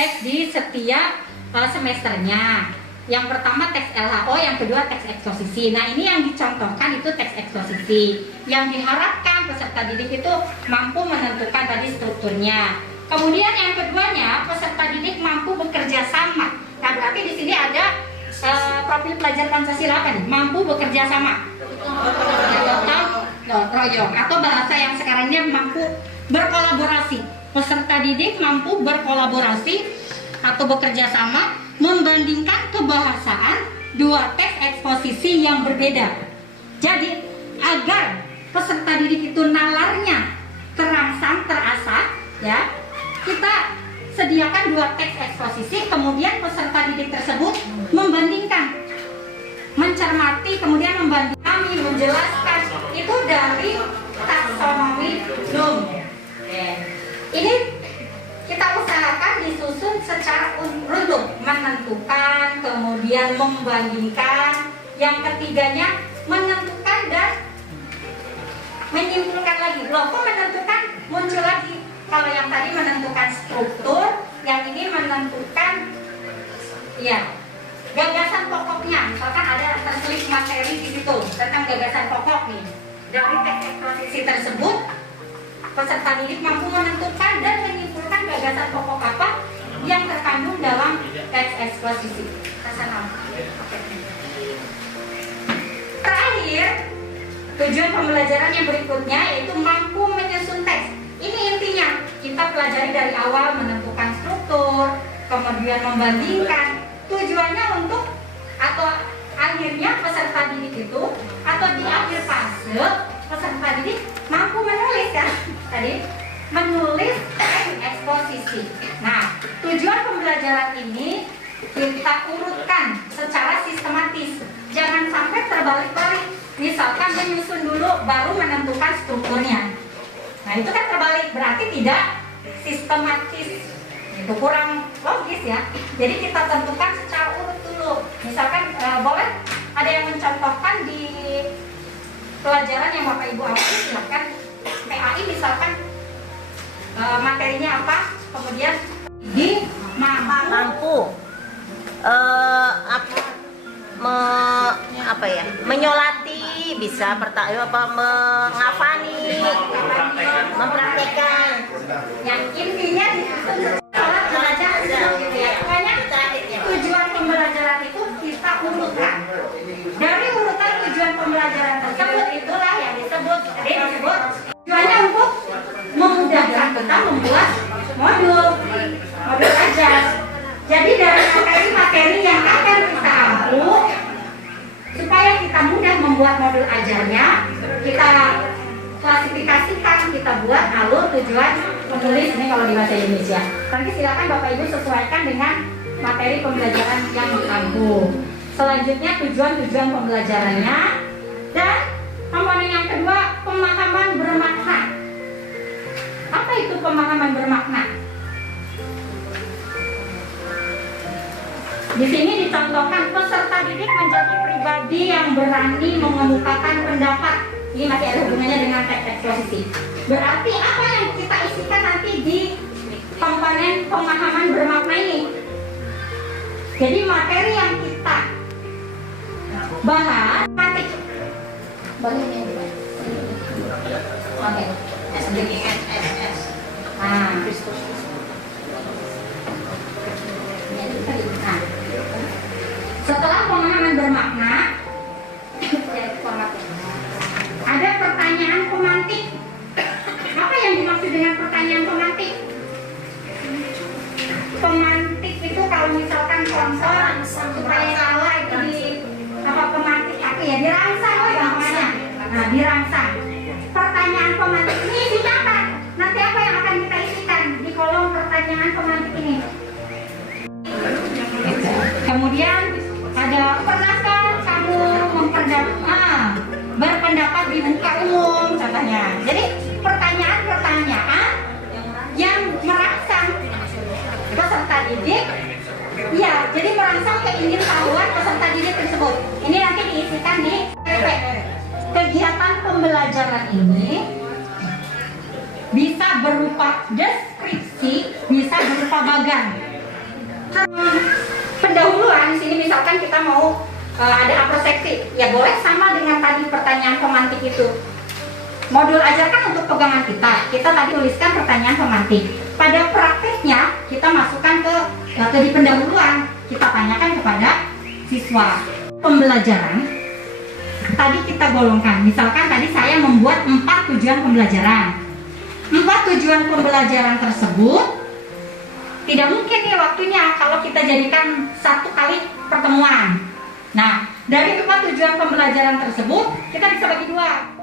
teks di setiap semesternya. Yang pertama teks LHO, yang kedua teks eksposisi. Nah, ini yang dicontohkan itu teks eksposisi. Yang diharapkan peserta didik itu mampu menentukan tadi strukturnya. Kemudian yang keduanya, peserta didik mampu bekerja sama. Nah, berarti di sini ada profil pelajar Pancasila kan, mampu bekerja sama. Gotong royong, atau bahasa yang sekarang ini mampu berkolaborasi. Peserta didik mampu berkolaborasi atau bekerja sama membandingkan kebahasaan dua teks eksposisi yang berbeda. Jadi agar peserta didik itu nalarnya terangsang, terasah, ya, kita sediakan dua teks eksposisi, kemudian peserta didik tersebut membandingkan, mencermati, kemudian membantu kami menjelaskan itu dari taksonomi Bloom. Ini kita usahakan disusun secara runtuh, menentukan, kemudian membandingkan, yang ketiganya menentukan dan menyimpulkan lagi. Loh, kok menentukan muncul lagi? Kalau yang tadi menentukan struktur, yang ini menentukan ya gagasan pokoknya. Misalkan ada terselip materi di situ tentang gagasan pokok nih. Dari teks eksposisi tersebut, peserta didik mampu menentukan dan menyimpulkan gagasan pokok apa yang terkandung dalam teks eksposisi. Terakhir, tujuan pembelajaran yang berikutnya yaitu mampu menyusun teks. Ini intinya, kita pelajari dari awal menentukan struktur, kemudian membandingkan. Tujuannya untuk atau akhirnya peserta didik itu atau di akhir fase peserta didik mampu menulis kan tadi, menulis eksposisi. Nah, tujuan pembelajaran ini kita urutkan secara sistematis, jangan sampai terbalik-balik. Misalkan menyusun dulu baru menentukan strukturnya. Nah, itu kan terbalik, berarti tidak sistematis, itu kurang logis ya. Jadi kita tentukan secara urut dulu. Misalkan boleh ada yang mencontohkan di pelajaran yang Bapak Ibu ambil, silakan. PAI misalkan materinya apa, kemudian di mampu menyolati, bisa mengafani, mempraktekkan. Yang intinya belajar gitu ya. Pokoknya tujuan pembelajaran itu kita urutkan. Dari urutan tujuan pembelajaran tersebut itulah yang disebut tujuannya untuk memudahkan kita membuat modul ajar. Jadi dari materi-materi yang akan kita ampu, supaya kita mudah membuat modul ajarnya, kita klasifikasikan, kita buat alur tujuan menulis ini kalau di bahasa Indonesia. Nanti silakan Bapak Ibu sesuaikan dengan materi pembelajaran yang diampu. Selanjutnya tujuan-tujuan pembelajarannya, dan komponen yang kedua, pemahaman bermakna. Apa itu pemahaman bermakna? Di sini dicontohkan peserta didik menjadi pribadi yang berani mengemukakan pendapat. Ini masih ada hubungannya dengan teks eksposisi. Berarti apa yang kita isikan nanti di komponen pemahaman bermakna ini? Jadi materi yang kita bahas nanti. Oke. Nah, setelah pemahaman bermakna, ada pertanyaan pemantik. Apa yang dimaksud dengan pertanyaan pemantik? Pemantik itu kalau misalkan sponsor supaya salah itu di apa pemantik apa ya, dirangsang gampangnya. Nah, dirangsang. Pertanyaan pemantik ini isinya apa? Nanti apa yang akan kita isikan di kolom pertanyaan pemantik ini? Kemudian ada, pernahkah kamu berpendapat di muka umum contohnya. Jadi pertanyaan-pertanyaan yang merangsang peserta didik, ya, jadi merangsang keingintahuan peserta didik tersebut. Ini nanti diisikan di PP. Kegiatan pembelajaran ini bisa berupa deskripsi, bisa berupa bagan. Pendahuluan di sini misalkan kita mau ada aproseksi, ya boleh sama dengan tadi pertanyaan pemantik itu. Modul ajarkan untuk pegangan kita tadi tuliskan pertanyaan pemantik. Pada prakteknya kita masukkan ke di pendahuluan, kita tanyakan kepada siswa. Pembelajaran tadi kita golongkan, misalkan tadi saya membuat 4 tujuan pembelajaran. 4 tujuan pembelajaran tersebut tidak mungkin nih waktunya kalau kita jadikan 1 kali pertemuan. Nah, dari 4 tujuan pembelajaran tersebut kita bisa bagi 2.